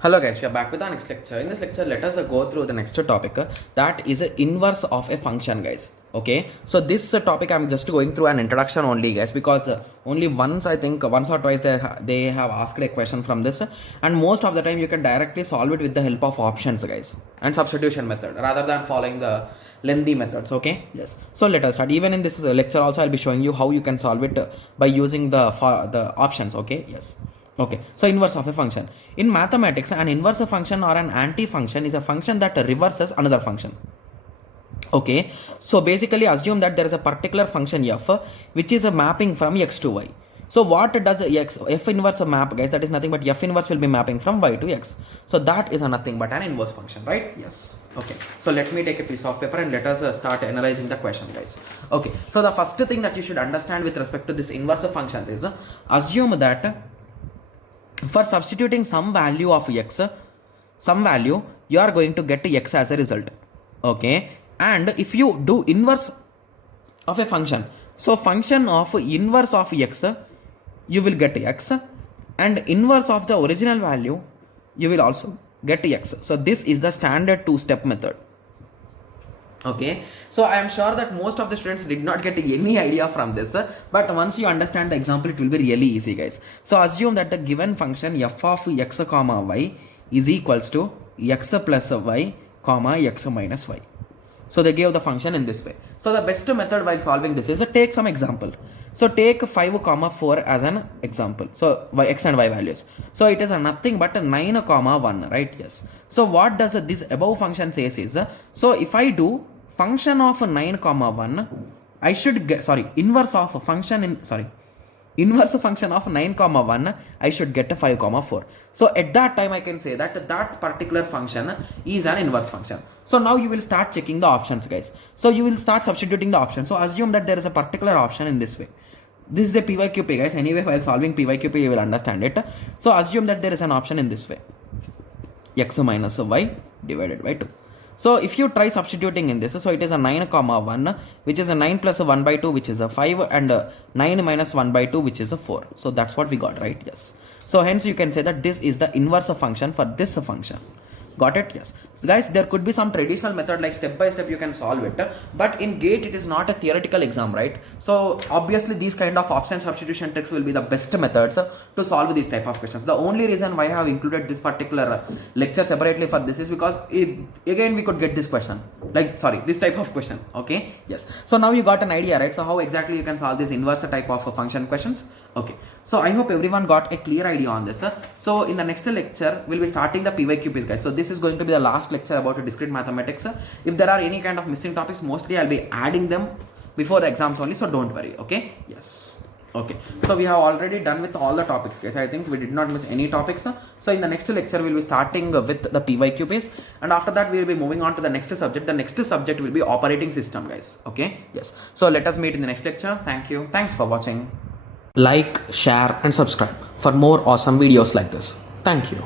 Hello guys, we are back with our next lecture. In this lecture, let us go through the next topic that is inverse of a function, guys. Okay, so this topic I'm just going through an introduction only, guys, because only once I think once or twice they have asked a question from this, and most of the time you can directly solve it with the help of options, guys, and substitution method rather than following the lengthy methods. Okay, yes. So let us start. Even in this lecture also I'll be showing you how you can solve it by using the options. Okay, yes. Okay, so inverse of a function. In mathematics, an inverse function or an anti-function is a function that reverses another function. Okay, so basically assume that there is a particular function f which is a mapping from x to y. So what does f inverse map, guys? That is nothing but f inverse will be mapping from y to x. So that is nothing but an inverse function, right? Yes. Okay, so let me take a piece of paper and let us start analyzing the question, guys. Okay, so the first thing that you should understand with respect to this inverse functions is assume that for substituting some value of x, some value, you are going to get x as a result. Okay, and if you do inverse of a function, so function of inverse of x, you will get x, and inverse of the original value, you will also get x. So this is the standard two-step method. Okay, so I am sure that most of the students did not get any idea from this, but once you understand the example, it will be really easy, guys. So assume that the given function f of x comma y is equals to x plus y comma x minus y. So they gave the function in this way. So the best method while solving this is to take some example. So take 5 comma 4 as an example. So x and y values. So it is nothing but 9 comma 1, right? Yes. So what does this above function says is, so if I do function of 9 comma 1, I should get, inverse of function inverse function of 9 comma 1, I should get a 5 comma 4. So at that time I can say that that particular function is an inverse function. So now you will start checking the options, guys. So you will start substituting the option. So assume that there is a particular option in this way. This is a PYQP, guys. Anyway, while solving PYQP you will understand it. So assume that there is an option in this way, x minus y divided by 2. So if you try substituting in this, so it is a 9 comma 1, which is a 9 plus a 1 by 2, which is a 5, and 9 minus 1 by 2, which is a 4. So that's what we got, right? Yes. So hence you can say that this is the inverse function for this function. Got it? Yes. So guys, there could be some traditional method like step by step you can solve it, but in GATE it is not a theoretical exam, right? So obviously these kind of option substitution tricks will be the best methods to solve these type of questions. The only reason why I have included this particular lecture separately for this is because again we could get this question, this type of question. Okay, yes. So now you got an idea, right? So how exactly you can solve this inverse type of function questions. Okay, so I hope everyone got a clear idea on this. So in the next lecture we'll be starting the PYQPs, guys. So this is going to be the last lecture about discrete mathematics. If there are any kind of missing topics, mostly I'll be adding them before the exams only, so don't worry. Okay, yes. Okay, so we have already done with all the topics, guys. I think we did not miss any topics. So in the next lecture we'll be starting with the PYQPs, and after that we will be moving on to the next subject. The next subject will be operating system, guys. Okay, yes. So let us meet in the next lecture. Thank you. Thanks for watching. Like, share and subscribe for more awesome videos like this. Thank you.